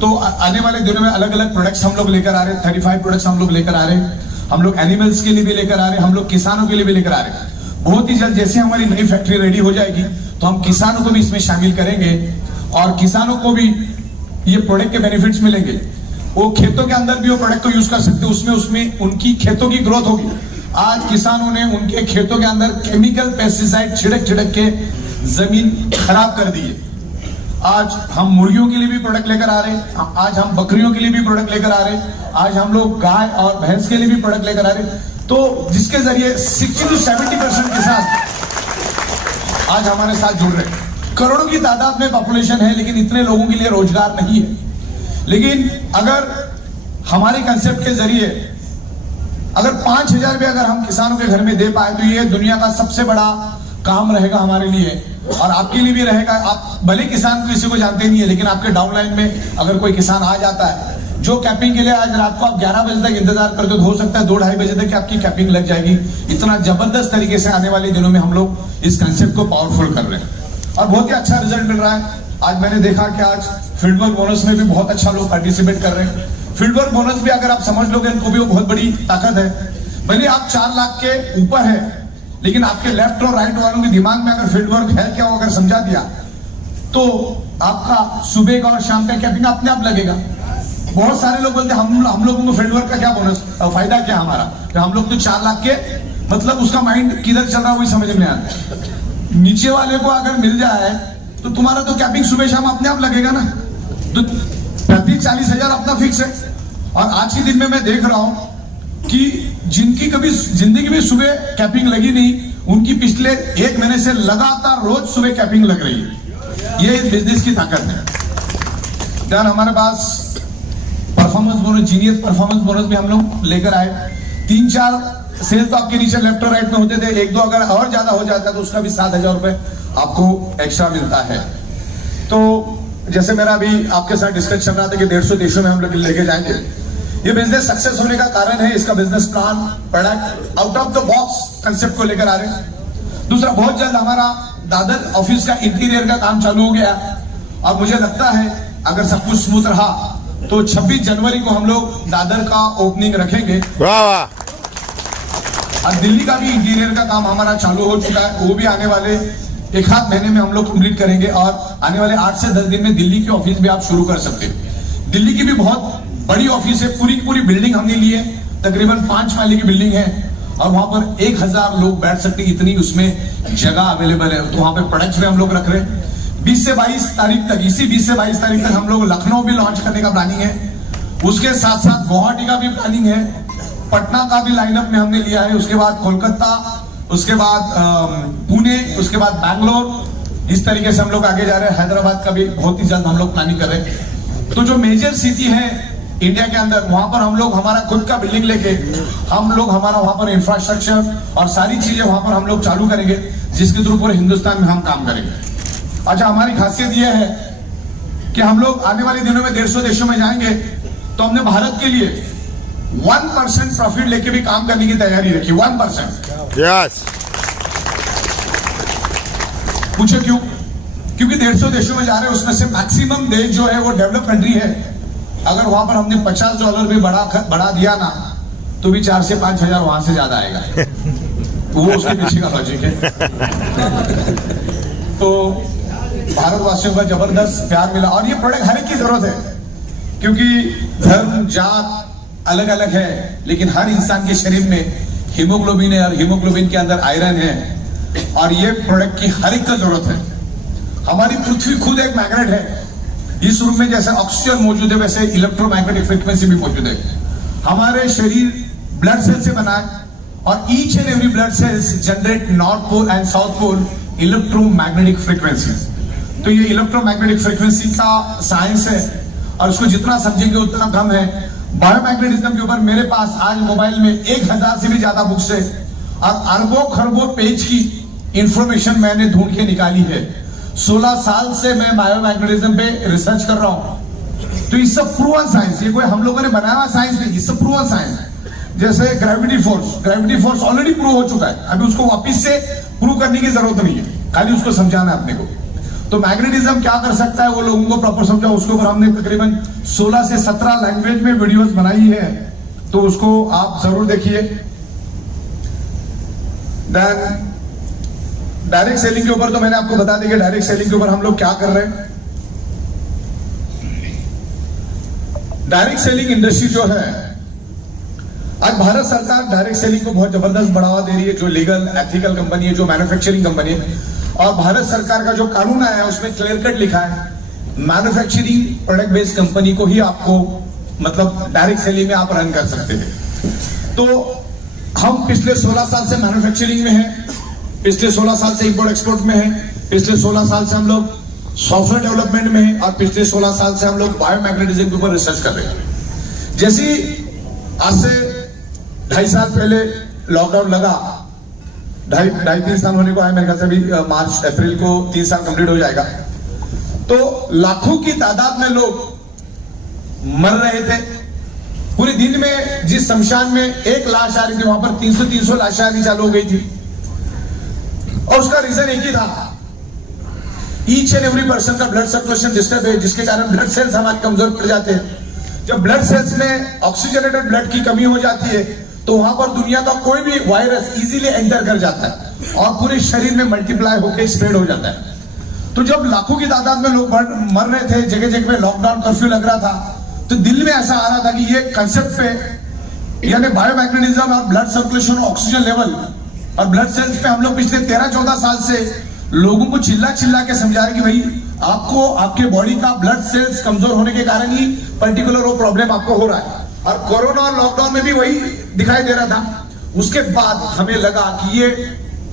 तो आने वाले दिनों में अलग अलग प्रोडक्ट्स हम लोग लेकर आ रहे हैं। 35 प्रोडक्ट्स हम लोग लेकर आ रहे हैं। हम लोग एनिमल्स के लिए भी लेकर आ रहे हैं, हम लोग किसानों के लिए भी लेकर आ रहे हैं। बहुत ही जल्द जैसे हमारी नई फैक्ट्री रेडी हो जाएगी तो हम किसानों को भी इसमें शामिल करेंगे और किसानों को भी ये प्रोडक्ट के बेनिफिट्स मिलेंगे। वो खेतों के अंदर भी वो प्रोडक्ट को यूज कर सकते हैं, उसमें उनकी खेतों की ग्रोथ होगी। आज किसानों ने उनके खेतों के अंदर केमिकल पेस्टिसाइड छिड़क के जमीन खराब कर दी है। आज हम मुर्गियों के लिए भी प्रोडक्ट लेकर आ रहे हैं, आज हम बकरियों के लिए भी प्रोडक्ट लेकर आ रहे हैं, आज हम लोग गाय और भैंस के लिए भी प्रोडक्ट लेकर आ रहे हैं। तो जिसके जरिए 60 to 70% किसान आज हमारे साथ जुड़ रहे हैं। करोड़ों की तादाद में पॉपुलेशन है लेकिन इतने लोगों के लिए रोजगार नहीं है। लेकिन अगर हमारे कंसेप्ट के जरिए अगर 5,000 भी अगर हम किसानों के घर में दे पाए तो ये दुनिया का सबसे बड़ा काम रहेगा हमारे लिए और आपके लिए भी रहेगा। आप भले किसान किसी को जानते नहीं है लेकिन आपके डाउनलाइन में अगर कोई किसान आ जाता है जो कैपिंग के लिए आज रात को आप 11 बजे तक इंतजार करते हो सकता है 2-2:30 बजे तक आपकी कैपिंग लग जाएगी। इतना जबरदस्त तरीके से आने वाले दिनों में हम लोग इस कंसेप्ट को पावरफुल कर रहे हैं और बहुत ही अच्छा रिजल्ट मिल रहा है। आज मैंने देखा कि आज फील्ड वर्क बोनस में भी बहुत अच्छा लोग पार्टिसिपेट कर रहे हैं। फील्ड वर्क बोनस भी अगर आप समझ लोगे तो भी वो बहुत बड़ी ताकत है। भले आप 4 लाख के ऊपर है, लेकिन आपके लेफ्ट और राइट वालों के दिमाग में अगर फील्ड वर्क है क्या वो अगर समझा दिया तो आपका सुबह का और शाम का कैपिंग अपने आप लगेगा। बहुत सारे लोग बोलते हैं हम लोगों को फील्ड वर्क का क्या बोनस, फायदा क्या हमारा, तो हम लोग तो 4 लाख के, मतलब उसका माइंड किधर चल रहा है वही समझ में आता। नीचे वाले को अगर मिल जाए तो तुम्हारा तो कैपिंग सुबह शाम अपने आप लगेगा ना, तो 35-40 हजार अपना फिक्स है। और आज के दिन में मैं देख रहा हूं कि जिनकी कभी जिंदगी में सुबह कैपिंग लगी नहीं, उनकी पिछले 1 महीने से लगातार रोज सुबह कैपिंग लग रही है। ये बिजनेस की ताकत है। देन हमारे पास performance bonus, genius performance bonus भी हम लोग लेकर आए। 3-4 सेल तो आपके नीचे लेफ्ट और राइट में होते थे, 1-2 अगर और ज्यादा हो जाता है तो उसका भी 7,000 रुपए आपको एक्स्ट्रा मिलता है। तो जैसे मेरा अभी आपके साथ डिस्कस चल रहा था कि 150 देशों में हम लोग लेके जाएंगे। ये बिजनेस सक्सेस होने का कारण है इसका business plan, product, out of the box concept को लेकर आ रहे हैं। दूसरा, बहुत जल्द हमारा दादर ऑफिस का इंटीरियर का काम चालू हो गया और मुझे लगता है अगर सब कुछ स्मूथ रहा तो 26 जनवरी को हम लोग दादर का ओपनिंग रखेंगे। वाह वाह। और दिल्ली का भी इंटीरियर का काम हमारा चालू हो चुका है, वो भी आने वाले 1-8 महीने में हम लोग कंप्लीट करेंगे और आने वाले 8 से 10 दिन में दिल्ली की ऑफिस भी आप शुरू कर सकते हैं। दिल्ली की भी बहुत बड़ी ऑफिस है, पूरी बिल्डिंग हमने ली है, तकरीबन 5 माले की बिल्डिंग है और वहां पर 1000 लोग बैठ सकते हैं, इतनी उसमें जगह अवेलेबल है। तो वहां पे प्रोडक्ट्स भी हम लोग रख रहे हैं। 20 से 22 तारीख तक, इसी 20 से 22 तारीख तक हम लोग लखनऊ भी लॉन्च करने का प्लानिंग है। उसके साथ साथ गुवाहाटी का भी प्लानिंग है, पटना का भी लाइनअप में हमने लिया है, उसके बाद कोलकाता, उसके बाद पुणे, उसके बाद बैंगलोर, इस तरीके से हम लोग आगे जा रहे हैं। हैदराबाद का भी बहुत ही जल्द हम लोग प्लानिंग कर रहे हैं। तो जो मेजर सिटी है इंडिया के अंदर, वहां पर हम लोग हमारा खुद का बिल्डिंग लेके हम लोग हमारा वहां पर इंफ्रास्ट्रक्चर और सारी चीजें वहां पर हम लोग चालू करेंगे, जिसके थ्रू पूरे हिंदुस्तान में हम काम करेंगे। अच्छा, हमारी खासियत यह है कि हम लोग आने वाले दिनों में 150 देशों में जाएंगे, तो हमने भारत के लिए 1% प्रॉफिट लेके भी काम करने की तैयारी रखी। 1%। यस। पूछो क्यों? क्योंकि 150 देशों में जा रहे हैं, उसमें से मैक्सिमम देश जो है वो डेवलप कंट्री है। अगर वहां पर हमने $50 भी बढ़ा दिया ना, तो भी 4 से 5 हजार वहां से ज्यादा आएगा। वो उसके पीछे का लॉजिक है। तो भारतवासियों का जबरदस्त प्यार मिला और ये प्रोडक्ट हर एक की जरूरत है, क्योंकि धर्म जात अलग अलग है, लेकिन हर इंसान के शरीर में हीमोग्लोबिन है और हीमोग्लोबिन के अंदर आयरन है और ये प्रोडक्ट की हर एक को जरूरत है। हमारी पृथ्वी खुद एक मैग्नेट है। इस रूम में जैसे ऑक्सीजन मौजूद है, वैसे इलेक्ट्रोमैग्नेटिक फ्रीक्वेंसी भी मौजूद है। हमारे शरीर ब्लड सेल से बना है और each and every blood cells generate north pole and south pole electromagnetic frequency. तो ये इलेक्ट्रोमैग्नेटिक फ्रीक्वेंसी का साइंस है और उसको जितना समझेंगे उतना कम है। बायोमैग्नेटिज्म के ऊपर मेरे पास आज मोबाइल में 1000 से भी ज्यादा बुक्स है और अरबों खरबों पेज की इंफॉर्मेशन मैंने ढूंढ के निकाली है। 16 साल से मैं बायोमैग्नेटिज्म पे रिसर्च कर रहा हूं। तो ये सब प्रूवन साइंस, ये कोई हम लोगों ने बनाया हुआ साइंस नहीं, ये सब प्रूवन साइंस है। जैसे ग्रेविटी फोर्स ऑलरेडी प्रूव हो चुका है, अभी उसको वापिस से प्रूव करने की जरूरत नहीं है, खाली उसको समझाना है अपने को। तो मैग्नेटिज्म क्या कर सकता है वो लोगों को प्रॉपर समझा। उसके ऊपर हमने तकरीबन 16 से 17 लैंग्वेज में वीडियोस बनाई है, तो उसको आप जरूर देखिए। देन डायरेक्ट सेलिंग के ऊपर तो मैंने आपको बता दिया, डायरेक्ट सेलिंग के ऊपर हम लोग क्या कर रहे हैं। डायरेक्ट सेलिंग इंडस्ट्री जो है, आज भारत सरकार डायरेक्ट सेलिंग को बहुत जबरदस्त बढ़ावा दे रही है। जो लीगल एथिकल कंपनी है, जो मैन्युफैक्चरिंग कंपनी है, और भारत सरकार का जो कानून आया है उसमें क्लियर कट लिखा है मैन्युफैक्चरिंग प्रोडक्ट बेस्ड कंपनी को ही आपको मतलब डायरेक्ट सेलिंग में आप रन कर सकते हैं। तो हम पिछले 16 साल से मैन्युफैक्चरिंग में हैं, पिछले 16 साल से इंपोर्ट एक्सपोर्ट में हैं, पिछले 16 साल से हम लोग सॉफ्टवेयर डेवलपमेंट में हैं और पिछले 16 साल से हम लोग बायोमैग्नेटिज्म के ऊपर रिसर्च कर रहे हैं। जैसे आज से 2.5 साल पहले लॉकडाउन लगा, 2.5-3 साल होने को है मेरे ख्याल से, अभी मार्च अप्रैल को 3 साल कंप्लीट हो जाएगा। तो लाखों की तादाद में लोग मर रहे थे। पूरे दिन में जिस शमशान में 1 लाश आ रही थी, वहां पर 300 लाशें आनी चालू हो गई थी। और उसका रीजन एक ही था, ईच एंड एवरी पर्सन का ब्लड सर्कुलेशन डिस्टर्ब है, जिसके कारण ब्लड सेल्स हमारे कमजोर पड़ जाते हैं। जब ब्लड सेल्स में ऑक्सीजनेटेड ब्लड की कमी हो जाती है तो वहां पर दुनिया का कोई भी वायरस इजीली एंटर कर जाता है और पूरे शरीर में मल्टीप्लाई होकर स्प्रेड हो जाता है। तो जब लाखों की तादाद में लोग मर रहे थे, जगह जगह पे लॉकडाउन कर्फ्यू लग रहा था, तो दिल में ऐसा आ रहा था कि ये कंसेप्ट पे यानी बायोमैग्नेटिज्म और ब्लड सर्कुलेशन, ऑक्सीजन लेवल और ब्लड सेल्स पे हम लोग पिछले 13-14 साल से लोगों को चिल्ला चिल्ला के समझा रहे कि भाई आपको आपके बॉडी का ब्लड सेल्स कमजोर होने के कारण ही पर्टिकुलर वो प्रॉब्लम आपको हो रहा है। और कोरोना और लॉकडाउन में भी वही दिखाई दे रहा था। उसके बाद हमें लगा कि ये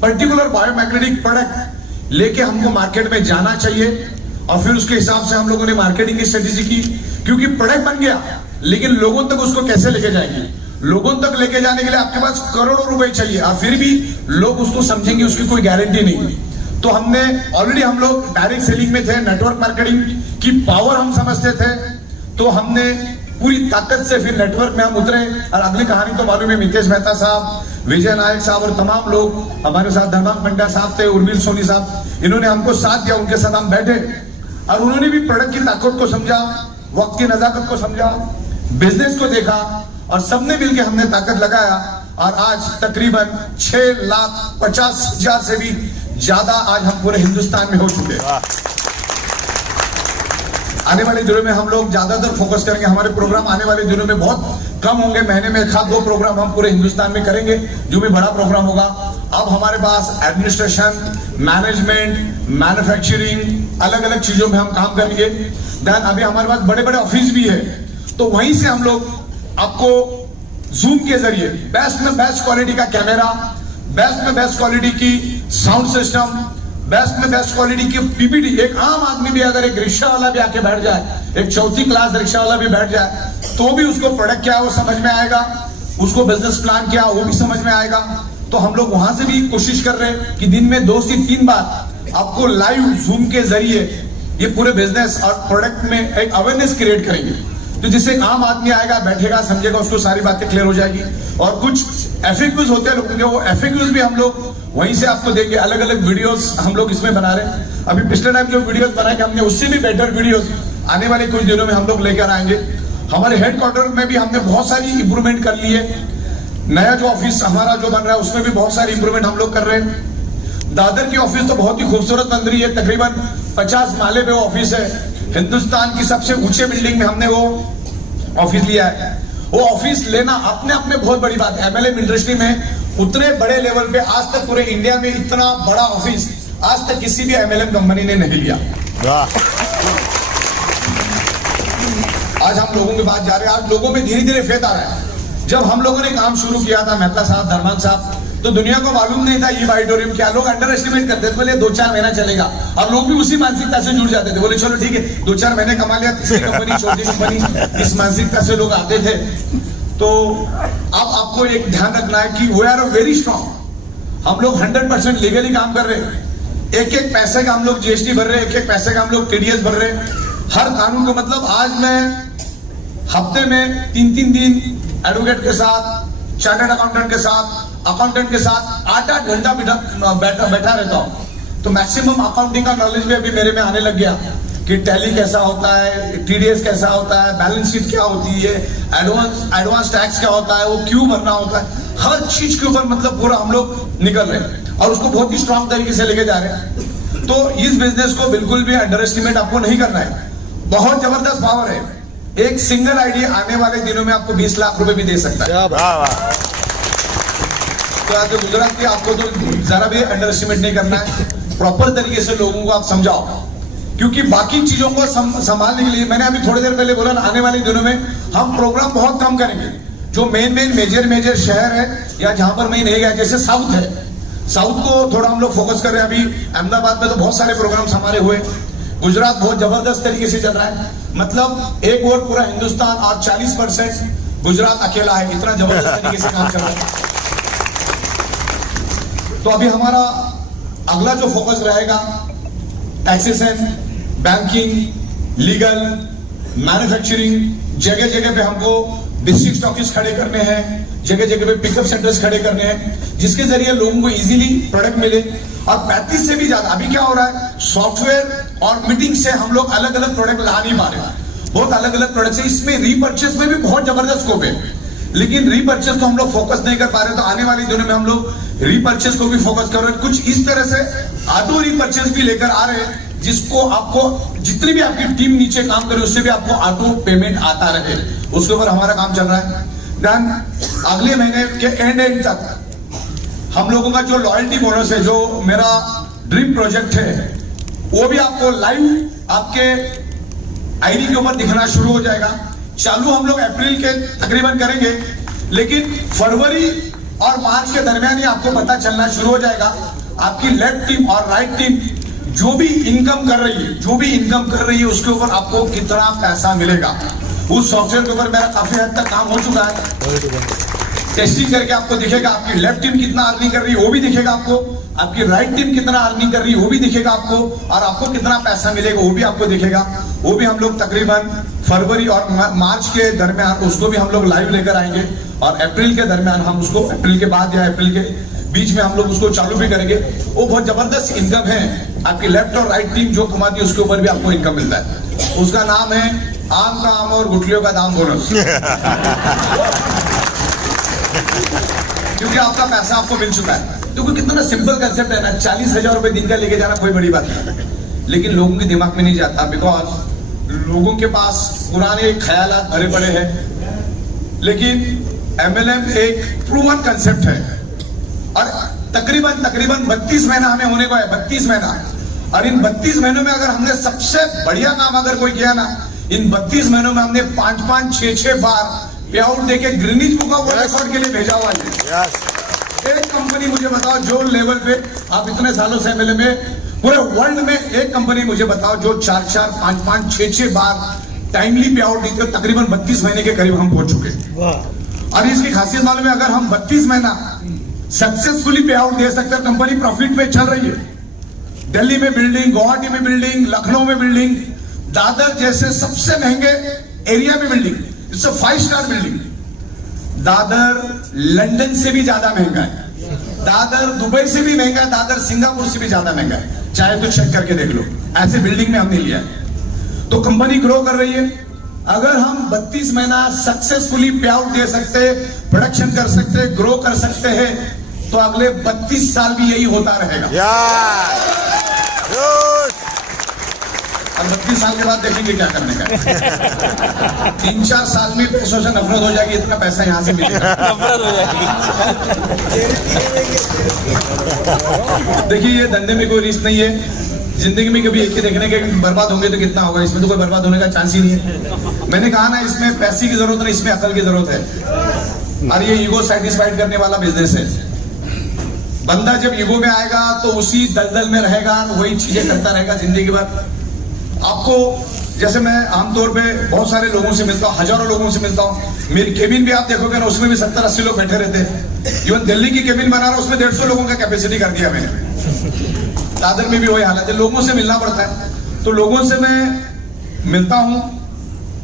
पर्टिकुलर बायोमैग्नेटिक प्रोडक्ट लेके हमको मार्केट में जाना चाहिए और फिर उसके हिसाब से हम लोगों ने मार्केटिंग की स्ट्रेटेजी की, क्योंकि प्रोडक्ट बन गया लेकिन लोगों तक उसको कैसे लेके जाएंगे। लोगों तक लेके जाने के लिए आपके पास करोड़ों रुपए चाहिए और फिर भी लोग उसको समझेंगे, उसकी कोई गारंटी नहीं। तो हमने ऑलरेडी हम लोग डायरेक्ट सेलिंग में थे, नेटवर्क मार्केटिंग की पावर हम समझते थे, तो हमने पूरी ताकत से फिर नेटवर्क में हम उतरे। और अगली कहानी तो मालूम है, मितेश मेहता साहब, विजय नायक साहब और तमाम लोग हमारे साथ, धर्मांक पंड्या साहब थे, उर्मिल सोनी साहब, इन्होंने हमको साथ दिया। उनके साथ हम बैठे और उन्होंने भी प्रोडक्ट की ताकत को समझा, वक्त की नजाकत को समझा, बिजनेस को देखा और सबने मिलकर हमने ताकत लगाया और आज तकरीबन 6,50,000 से भी ज्यादा आज हम पूरे हिंदुस्तान में हो चुके हैं। आने वाले दिनों में हम लोग ज्यादातर फोकस करेंगे, हमारे प्रोग्राम आने वाले दिनों में बहुत कम होंगे, महीने में 1-2 प्रोग्राम हम पूरे हिंदुस्तान में करेंगे, जो भी बड़ा प्रोग्राम होगा। अब हमारे पास एडमिनिस्ट्रेशन, मैनेजमेंट, मैन्युफैक्चरिंग, अलग अलग चीजों में हम काम करेंगे। देन अभी हमारे पास बड़े बड़े ऑफिस भी है, तो वहीं से हम लोग आपको जूम के जरिए बेस्ट में बेस्ट क्वालिटी का कैमरा, बेस्ट में बेस्ट क्वालिटी की साउंड सिस्टम, बेस्ट में बेस्ट क्वालिटी की पीपीटी। एक आम आदमी भी अगर एक रिक्शा वाला भी आके बैठ जाए, एक 4th क्लास रिक्शा वाला भी बैठ जाए, तो भी उसको प्रोडक्ट क्या है वो समझ में आएगा, उसको बिजनेस प्लान क्या है वो भी समझ में आएगा। तो हम लोग वहां से भी कोशिश कर रहे हैं कि दिन में 2 से 3 बार आपको लाइव जूम के जरिए ये पूरे बिजनेस और प्रोडक्ट में एक अवेयरनेस क्रिएट करेंगे, तो जिससे आम आदमी आएगा, बैठेगा, समझेगा, उसको सारी बातें क्लियर हो जाएगी। और कुछ एफएक्यूज होते हैं लोगों के, वो एफएक्यूज भी हम लोग वहीं से आपको देंगे। अलग अलग वीडियोस हम लोग इसमें बना रहे हैं। अभी पिछले टाइम जो वीडियोस बनाए हमने, उससे भी बेटर वीडियोस आने वाले कुछ दिनों में हम लोग लेकर आएंगे। हमारे हेडक्वार्टर में भी हमने बहुत सारी इंप्रूवमेंट कर ली है। नया जो ऑफिस हमारा जो बन रहा है उसमें भी बहुत सारी इंप्रूवमेंट हम लोग कर रहे हैं। दादर की ऑफिस तो बहुत ही खूबसूरत बन रही है, तकरीबन 50 माले पे वो ऑफिस है। हिंदुस्तान की सबसे ऊंचे बिल्डिंग में हमने वो ऑफिस लिया है। वो ऑफिस लेना अपने आप में बहुत बड़ी बात है। एमएलएम इंडस्ट्री में उतने बड़े लेवल पे आज तक पूरे इंडिया में इतना बड़ा ऑफिस आज तक किसी भी एमएलएम कंपनी ने नहीं लिया। आज हम लोगों के पास जा रहे हैं, आज लोगों में धीरे धीरे फेथ आ रहा है। जब हम लोगों ने काम शुरू किया था, मेहता साहब, धर्मांक साहब, तो दुनिया को मालूम नहीं था ये ऑडिटोरियम क्या। लोग अंडर एस्टिमेट करते थे, बोले 2-4 महीना चलेगा, और लोग भी उसी मानसिकता से जुड़ जाते थे। बोले चलो ठीक है, 2-4 महीने कमा लिया, तीसरी कंपनी, छोटी कंपनी, इस मानसिकता से लोग आते थे। तो अब आपको एक ध्यान रखना है कि वी आर वेरी स्ट्रॉन्ग। हम लोग 100% लीगली काम कर रहे हैं। एक पैसे का हम लोग जीएसटी भर रहे हैं, एक पैसे का हम लोग टीडीएस भर रहे हैं। हर कानून को, मतलब आज मैं हफ्ते में 3-3 दिन एडवोकेट के साथ, चार्टर्ड अकाउंटेंट के साथ, अकाउंटेंट के साथ 8-8 घंटा बैठा रहता हूं। तो मैक्सिमम अकाउंटिंग का नॉलेज भी अभी मेरे में आने लग गया कि टैली कैसा होता है, टीडीएस कैसा होता है, बैलेंस शीट क्या होती है, एडवांस टैक्स क्या होता है, वो क्यों भरना होता है, हर चीज के ऊपर मतलब पूरा हम लोग निकल रहे हैं और उसको बहुत ही स्ट्रांग तरीके से लेके जा रहे हैं। तो इस बिजनेस को बिल्कुल भी अंडर एस्टिमेट आपको नहीं करना है। बहुत जबरदस्त पावर है। एक सिंगल आइडिया आने वाले दिनों में आपको 20 लाख रुपए भी दे सकता है। तो आज गुजरात की आपको तो जरा भी अंडर एस्टिमेट नहीं करना है। प्रॉपर तरीके से लोगों को आप समझाओ, क्योंकि बाकी चीजों को संभालने के लिए मैंने अभी थोड़ी देर पहले बोला ना, आने वाले दिनों में हम प्रोग्राम बहुत कम करेंगे। जो मेजर शहर है या जहां पर मैं नहीं गया, जैसे साउथ है, साउथ को थोड़ा हम लोग फोकस कर रहे हैं। अभी अहमदाबाद में तो बहुत सारे प्रोग्राम्स हमारे हुए। गुजरात बहुत जबरदस्त तरीके से चल रहा है, मतलब एक और पूरा हिंदुस्तान और 40% गुजरात अकेला है, इतना जबरदस्त तरीके से काम कर रहा है। तो अभी हमारा अगला जो फोकस रहेगा, टैक्सेशन, बैंकिंग, लीगल, मैन्युफैक्चरिंग। जगह जगह पे हमको डिस्ट्रिक्ट स्टॉकिस्ट खड़े करने हैं, जगह जगह पे पिकअप सेंटर्स खड़े करने हैं, जिसके जरिए लोगों को इजीली प्रोडक्ट मिले। और 35 से भी ज्यादा अभी क्या हो रहा है, सॉफ्टवेयर और मीटिंग से हम लोग अलग अलग प्रोडक्ट ला नहीं पा रहे। बहुत अलग अलग प्रोडक्ट्स है, इसमें रीपर्चेस में भी बहुत जबरदस्त स्कोप है, लेकिन रीपर्चेस को हम लोग फोकस नहीं कर पा रहे, तो आने वाले दिनों में हम लोग रीपर्चेस को भी फोकस कर रहे हैं। कुछ इस तरह से ऑटो रीपर्चेस भी लेकर आ रहे हैं, जिसको आपको जितनी भी आपकी टीम नीचे काम करे उससे भी आपको ऑटो पेमेंट आता रहे, उसके ऊपर हमारा काम चल रहा है। देन अगले महीने के एंड तक हम लोगों का जो लॉयल्टी बोनस है, जो मेरा ड्रीम प्रोजेक्ट है, वो भी आपको लाइव आपके आईडी के ऊपर दिखना शुरू हो जाएगा। चालू हम लोग अप्रैल के तकरीबन करेंगे, लेकिन फरवरी और मार्च के दरमियान ही आपको पता चलना शुरू हो जाएगा आपकी लेफ्ट टीम और राइट टीम जो भी इनकम कर रही है उसके ऊपर आपको कितना पैसा मिलेगा। उस सॉफ्टवेयर के ऊपर मेरा काफी हद तक काम हो चुका है, टेस्टिंग करके आपको दिखेगा आपकी लेफ्ट टीम कितना अर्निंग कर रही है वो भी दिखेगा आपको, आपकी राइट टीम कितना अर्निंग कर रही है वो भी दिखेगा आपको, और आपको कितना पैसा मिलेगा वो भी आपको दिखेगा। वो भी हम लोग तकरीबन फरवरी और मार्च के दरमियान उसको भी हम लोग लाइव लेकर आएंगे, और अप्रैल के दरमियान हम उसको अप्रैल के बाद या अप्रैल के बीच में हम लोग उसको चालू भी करेंगे। वो बहुत जबरदस्त इनकम है, आपकी लेफ्ट और राइट टीम जो कमाती है उसके ऊपर भी आपको इनकम मिलता है। उसका नाम है आम का आम और गुठलियों का दाम बोनस। क्योंकि आपका पैसा आपको मिल चुका है। क्योंकि कितना सिंपल कंसेप्ट है ना, 40,000 रुपए दिन का लेके जाना कोई बड़ी बात नहीं, लेकिन लोगों के दिमाग में नहीं जाता, बिकॉज लोगों के पास पुराने ख्यालात भरे पड़े हैं। लेकिन MLM एक प्रूवन कंसेप्ट है, और तकरीबन 32 महीना हमें होने को है, 32 महीना, और इन 32 महीनों में अगर हमने सबसे बढ़िया काम अगर कोई किया ना, इन 32 महीनों में हमने 5-5, 6-6 बार पे आउट देके Greenidge book of world record के लिए भेजा हुआ है। एक कंपनी मुझे बताओ जो लेवल पे आप इतने सालों से MLM में पूरे वर्ल्ड में, एक कंपनी मुझे बताओ जो 4-4, 5-5, 6-6 बार टाइमली पे आउट देकर तकरीबन 32 महीने के करीब हम पहुंच चुके। और इसकी खासियत मालूम है, अगर हम 32 महीना सक्सेसफुली पे आउट दे सकते हैं, कंपनी प्रॉफिट में चल रही है। दिल्ली में बिल्डिंग, गुवाहाटी में बिल्डिंग, लखनऊ में बिल्डिंग, दादर जैसे सबसे महंगे एरिया में building, it's a 5 star building. Dadar London से भी ज्यादा महंगा है, दादर दुबई से भी महंगा है, दादर सिंगापुर से भी ज्यादा महंगा है, चाहे तो चेक करके देख लो। ऐसे बिल्डिंग में हमने लिया है, तो कंपनी ग्रो कर रही है। अगर हम 32 महीना सक्सेसफुली पे आउट दे सकते, प्रोडक्शन कर सकते, ग्रो कर सकते हैं, तो अगले 32 साल भी यही होता रहेगा। अब 32 साल के बाद देखेंगे क्या करने का। 3-4 साल में पैसों से नफरत हो जाएगी, इतना पैसा यहाँ से मिलेगा, नफरत हो जाएगी। देखिए ये धंधे में कोई रिस्क नहीं है, जिंदगी में कभी एक ही देखने के बर्बाद होंगे तो कितना होगा, इसमें तो कोई बर्बाद होने का चांस ही नहीं है। मैंने कहा ना, इसमें पैसे की जरूरत नहीं, इसमें अकल की जरूरत है, और ये ईगो सेटिस्फाइड करने वाला बिजनेस है। बंदा जब ईगो में आएगा तो उसी दलदल में रहेगा, वही चीजें करता रहेगा जिंदगी भर। आपको जैसे मैं आमतौर पे बहुत सारे लोगों से मिलता हूँ, हजारों लोगों से मिलता हूँ, मेरी केबिन भी आप देखोगे ना, उसमें भी 70-80 लोग बैठे रहते हैं। इवन दिल्ली की केबिन बना रहा, उसमें 150 लोगों का कैपेसिटी कर दिया मैंने। दादर में भी वही हालत है, लोगों से मिलना पड़ता है। तो लोगों से मैं मिलता हूं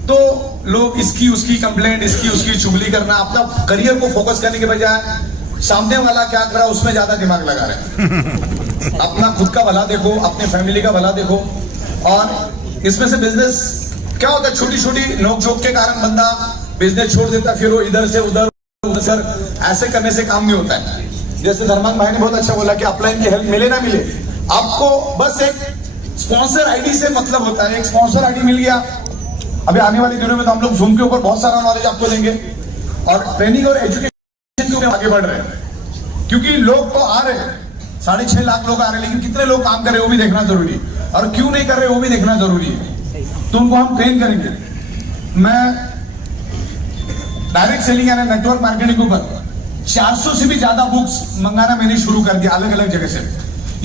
तो लोग इसकी उसकी कंप्लेंट, इसकी उसकी चुगली करना, अपना करियर को फोकस करने के बजाय सामने वाला क्या कर रहा है उसमें ज्यादा दिमाग लगा रहे हैं। अपना खुद का भला देखो, अपने फैमिली का भला देखो। और इसमें से बिजनेस क्या होता है, छोटी छोटी नोकझोंक के कारण बंदा बिजनेस छोड़ देता, फिर वो इधर से उधर उधर ऐसे करने से काम नहीं होता है। जैसे धर्मान भाई ने बहुत अच्छा बोला कि अपलाइन की हेल्प मिले ना मिले, आपको बस एक स्पॉन्सर आईडी से मतलब होता है। एक स्पॉन्सर आईडी मिल गया, अभी आने वाले दिनों में तो हम लोग जूम के ऊपर बहुत सारा नॉलेज आपको देंगे, और ट्रेनिंग और एजुकेशन के ऊपर आगे बढ़ रहे हैं। क्योंकि लोग तो आ रहे हैं, 6.5 लाख लोग आ रहे हैं, लेकिन कितने लोग काम कर रहे हैं वो भी देखना जरूरी है, और क्यों नहीं कर रहे वो भी देखना जरूरी है। तो उनको हम ट्रेन करेंगे। मैं डायरेक्ट सेलिंग यानी नेटवर्क मार्केटिंग के ऊपर 400 से भी ज्यादा बुक्स मंगाना मैंने शुरू कर दिया अलग अलग जगह से।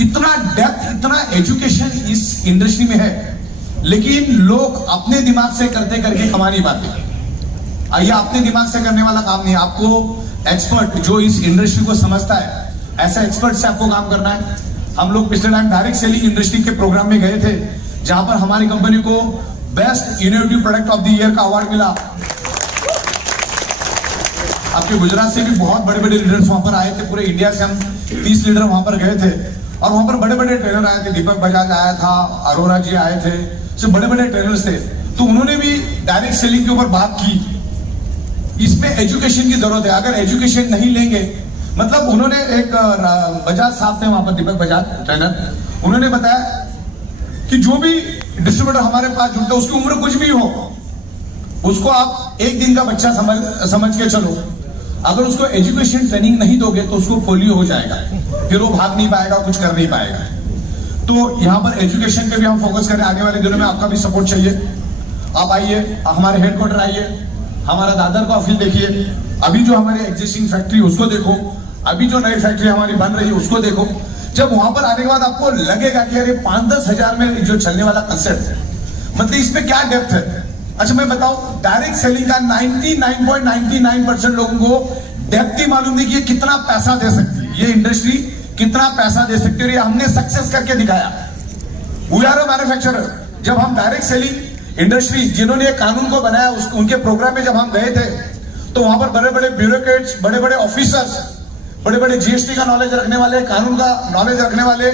इतना डेप्थ, इतना एजुकेशन इस इंडस्ट्री में है, लेकिन लोग अपने दिमाग से करते करके कमा नहीं पाते। ये अपने दिमाग से करने वाला काम नहीं है, आपको एक्सपर्ट जो इस इंडस्ट्री को समझता है, ऐसा एक्सपर्ट से आपको काम करना है। हम लोग पिछले टाइम डायरेक्ट सेलिंग इंडस्ट्री के प्रोग्राम में गए थे, जहां पर हमारी कंपनी को best innovative product of the year का अवार्ड मिला। आपके गुजरात से भी बहुत बड़े बड़े लीडर्स वहां पर आए थे, पूरे इंडिया से हम 30 लीडर वहां पर गए थे, और वहां पर बड़े बड़े ट्रेनर आए थे। दीपक बजाज आया था, अरोरा जी आए थे, बड़े बड़े ट्रेनर्स थे। तो उन्होंने भी डायरेक्ट सेलिंग के ऊपर बात की। इसमें एजुकेशन की जरूरत है, अगर एजुकेशन नहीं लेंगे, मतलब उन्होंने एक बजाज साहब थे वहां पर, दीपक बजाज ट्रेनर, उन्होंने बताया कि जो भी डिस्ट्रीब्यूटर हमारे पास जुड़ता है उसकी उम्र कुछ भी हो, उसको आप एक दिन का बच्चा समझ के चलो, अगर उसको एजुकेशन ट्रेनिंग नहीं दोगे तो उसको पोलियो हो जाएगा, फिर वो भाग नहीं पाएगा, कुछ कर नहीं पाएगा। तो यहाँ पर एजुकेशन पे भी हम फोकस करें। आने वाले दिनों में आपका भी सपोर्ट चाहिए। आप आइए, हमारे हेडक्वार्टर आइए, हमारा दादर का ऑफिस देखिए, अभी जो हमारी एग्जिस्टिंग फैक्ट्री उसको देखो, अभी जो नई फैक्ट्री हमारी बन रही है उसको देखो। जब वहां पर आने के बाद आपको लगेगा कि अरे 5-10 हजार में जो चलने वाला कंसेप्ट है, मतलब इसमें क्या डेप्थ है। अच्छा मैं बताऊं, डायरेक्ट सेलिंग का 99.99% लोगों को डेप्थ ही मालूम नहीं कि ये कितना पैसा दे सकती है, ये इंडस्ट्री कितना पैसा दे सकती है। ये हमने सक्सेस करके दिखाया। We are a manufacturer. जब हम डायरेक्ट सेलिंग इंडस्ट्री, जिन्होंने ये कानून को बनाया, उनके प्रोग्राम में जब हम गए थे तो वहां पर बड़े बड़े ब्यूरोक्रेट्स, बड़े बड़े ऑफिसर्स, बड़े बड़े जीएसटी का नॉलेज रखने वाले, कानून का नॉलेज रखने वाले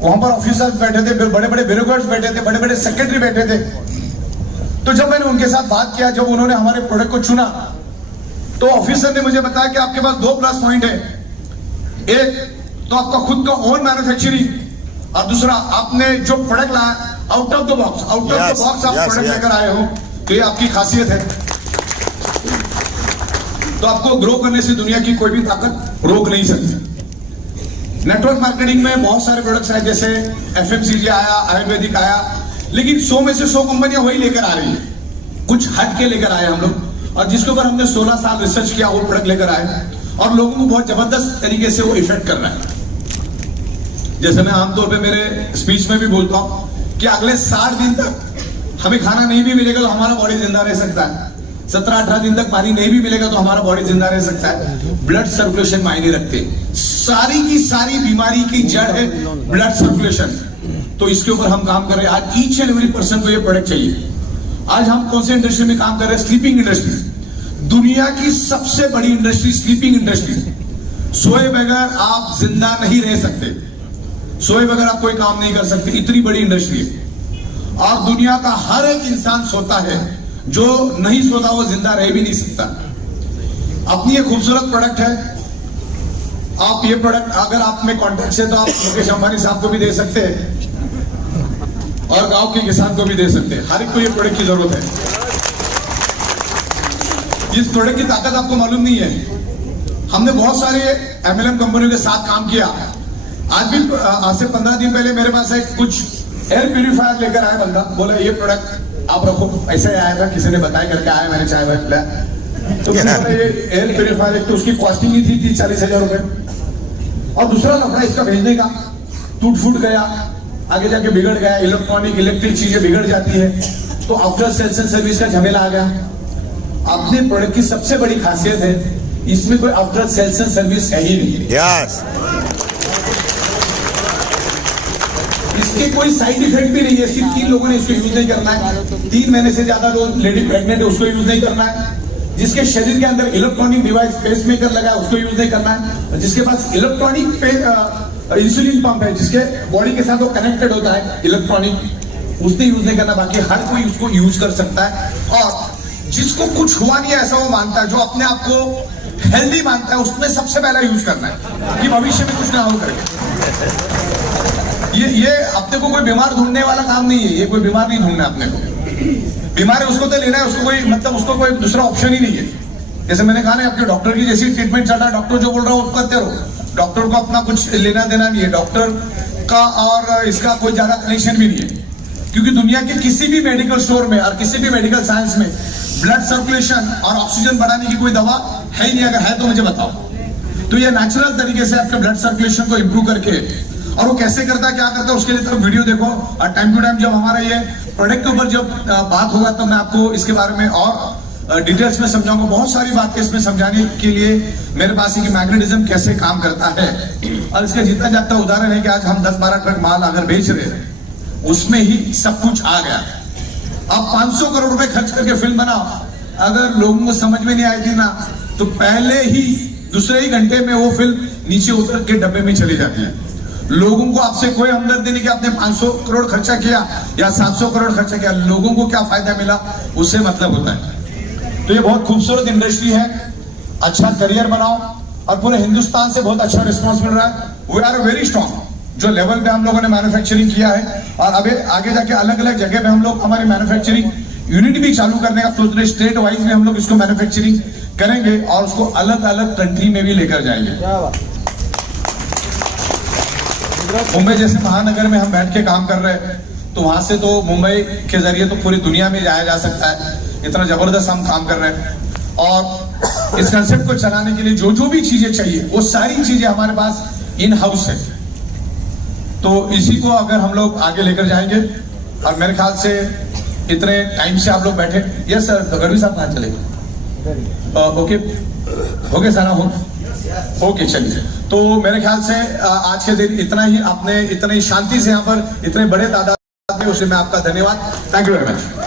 वहां पर ऑफिसर्स बैठे थे, बड़े बड़े ब्यूरोक्रेट्स बैठे थे, बड़े बड़े सेक्रेटरी बैठे थे। तो जब मैंने उनके साथ बात किया, जब उन्होंने हमारे प्रोडक्ट को चुना, तो ऑफिसर ने मुझे बताया कि आपके पास 2 प्लस पॉइंट है। एक तो आपका खुद का ओन मैन्युफैक्चरिंग, और दूसरा आपने जो प्रोडक्ट लाया आउट ऑफ द बॉक्स, आप प्रोडक्ट लेकर आए हो, तो ये आपकी खासियत है। तो आपको ग्रो करने से दुनिया की कोई भी ताकत रोक नहीं सकती। नेटवर्क मार्केटिंग में बहुत सारे प्रोडक्ट्स आए, जैसे एफएमसीजी आया, आयुर्वेदिक आया, लेकिन 100 में से 100 कंपनियां वही लेकर आ रही है, कुछ हट के लेकर आए हम लोग, और जिसके ऊपर हमने 16 साल रिसर्च किया, वो प्रोडक्ट लेकर आए और लोगों को बहुत जबरदस्त तरीके से वो इफेक्ट कर रहा है। जैसे मैं आमतौर पे मेरे स्पीच में भी बोलता हूं कि अगले 60 दिन तक हमें खाना नहीं भी मिलेगा तो हमारा बॉडी जिंदा रह सकता है, 17-18 दिन तक पानी नहीं भी मिलेगा तो हमारा बॉडी जिंदा रह सकता है। ब्लड सर्कुलेशन मायने रखते, सारी की सारी बीमारी की जड़ है ब्लड सर्कुलेशन। तो इसके ऊपर हम काम कर रहे हैं। आज ईच एंड एवरी पर्सन को ये प्रोडक्ट चाहिए। आज हम कौन से इंडस्ट्री में काम कर रहे हैं? स्लीपिंग इंडस्ट्री, दुनिया की सबसे बड़ी इंडस्ट्री स्लीपिंग इंडस्ट्री। सोए बगैर आप जिंदा नहीं रह सकते, सोए बगैर आप कोई काम नहीं कर सकते, इतनी बड़ी इंडस्ट्री है। और दुनिया का हर एक इंसान सोता है, जो नहीं सोता वो जिंदा रह भी नहीं सकता। अपनी ये खूबसूरत प्रोडक्ट है। आप ये प्रोडक्ट अगर आप में कॉन्टेक्ट है तो आप मुकेश अंबानी साहब को भी दे सकते हैं और गांव के किसान को भी दे सकते हैं। हर एक को ये प्रोडक्ट की जरूरत है। इस प्रोडक्ट की ताकत आपको मालूम नहीं है। हमने बहुत सारे एमएलएम कंपनियों के साथ काम किया। आज से 15 दिन पहले मेरे पास एक कुछ एयर प्यूरिफायर लेकर आया बंदा, बोला ये प्रोडक्ट आप रखो। ऐसे आया था, किसी ने बताया करके आया, मैंने चाय वाय पिलाया। तो ये एयर प्यूरिफायर, एक तो उसकी कॉस्टिंग ही थी 30-40 हजार रुपए, और दूसरा लफड़ा इसका भेजने का, टूट फूट गया, आगे जाके बिगड़ गया। इलेक्ट्रिक चीजें बिगड़ जाती है तो आफ्टर सेल्स एंड सर्विस का झमेला आ गया। अपने प्रोडक्ट की सबसे बड़ी खासियत है, इसमें कोई आफ्टर सेल्स एंड सर्विस है ही नहीं। Yes. इसके कोई साइड इफेक्ट भी नहीं है। सिर्फ 3 लोगों ने इसको यूज नहीं करना है। 3 महीने से ज्यादा लेडी प्रेग्नेंट है उसको यूज नहीं करना है। जिसके शरीर के अंदर इलेक्ट्रॉनिक डिवाइस पेसमेकर लगा है उसको यूज नहीं करना है। जिसके पास इलेक्ट्रॉनिक इंसुलिन पंप है, जिसके बॉडी के साथ वो कनेक्टेड होता है इलेक्ट्रॉनिक, उसने यूज नहीं करना। बाकी हर कोई उसको यूज कर सकता है। और जिसको कुछ हुआ नहीं है ऐसा वो मानता है, जो अपने आप को हेल्दी मानता है, उसमें सबसे पहला यूज करना है कि भविष्य में कुछ ना हो करके। ये अपने को कोई बीमार ढूंढने वाला काम नहीं है। ये कोई बीमार नहीं ढूंढना अपने को। बीमार है उसको तो लेना है, उसको कोई मतलब उसको कोई दूसरा ऑप्शन ही नहीं है। जैसे मैंने कहा ना, आपके डॉक्टर की जैसी ट्रीटमेंट चल रहा है, डॉक्टर जो बोल रहा है वो करते रहो। डॉक्टर को अपना कुछ लेना देना नहीं है डॉक्टर का, और इसका कोई ज्यादा कनेक्शन भी नहीं है। क्योंकि दुनिया के किसी भी मेडिकल स्टोर में और किसी भी मेडिकल साइंस में ब्लड सर्कुलेशन और ऑक्सीजन बढ़ाने की कोई दवा है ही नहीं। अगर है तो मुझे बताओ। तो ये नेचुरल तरीके से आपके ब्लड सर्कुलेशन को इंप्रूव करके, और वो कैसे करता है, क्या करता है, उसके लिए तो वीडियो देखो। और टाइम टू टाइम जब हमारा ये प्रोडक्ट के ऊपर जब बात होगा तो मैं आपको इसके बारे में और डिटेल्स में समझाऊंगा। बहुत सारी बातें इसमें समझाने के लिए मेरे पास है कि मैग्नेटिज्म कैसे काम करता है। और इसका जीता जागता उदाहरण है कि आज हम 10-12 ट्रक माल अगर बेच रहे हैं, उसमें ही सब कुछ आ गया। अब 500 करोड़ रुपए खर्च करके फिल्म बनाओ, अगर लोगों को समझ में नहीं आई थी ना, तो पहले ही दूसरे ही घंटे में वो फिल्म नीचे उतर के डब्बे में चली जाती है। लोगों को आपसे कोई हमदर्दी नहीं कि आपने 500 करोड़ खर्चा किया या 700 करोड़ खर्चा किया, लोगों को क्या फायदा मिला उससे मतलब होता है। तो ये बहुत खूबसूरत इंडस्ट्री है, अच्छा करियर बनाओ, और पूरे हिंदुस्तान से बहुत अच्छा रिस्पॉन्स मिल रहा है। वी आर वेरी स्ट्रॉन्ग, जो लेवल पे हम लोगों ने मैन्युफैक्चरिंग किया है, और अभी आगे जाके अलग अलग जगह पे हम लोग हमारी मैन्युफैक्चरिंग यूनिट भी चालू करने का सोच रहे, स्टेट वाइज में हम लोग इसको मैन्युफैक्चरिंग करेंगे और उसको अलग अलग कंट्री में भी लेकर जाएंगे। मुंबई जैसे महानगर में हम बैठ के काम कर रहे हैं, तो वहां से तो मुंबई के जरिए तो पूरी दुनिया में जाया जा सकता है, इतना जबरदस्त हम काम कर रहे हैं। और इस कंसेप्ट को चलाने के लिए जो जो भी चीजें चाहिए वो सारी चीजें हमारे पास इन हाउस है। तो इसी को अगर हम लोग आगे लेकर जाएंगे, और मेरे ख्याल से इतने टाइम से आप लोग बैठे, यस सर, गढ़वी साहब कहाँ चले गए? ओके सारा हो, ओके चलिए। तो मेरे ख्याल से आज के दिन इतना ही, आपने इतनी शांति से यहाँ पर इतने बड़े तादाद में, उससे मैं आपका धन्यवाद, थैंक यू वेरी मच।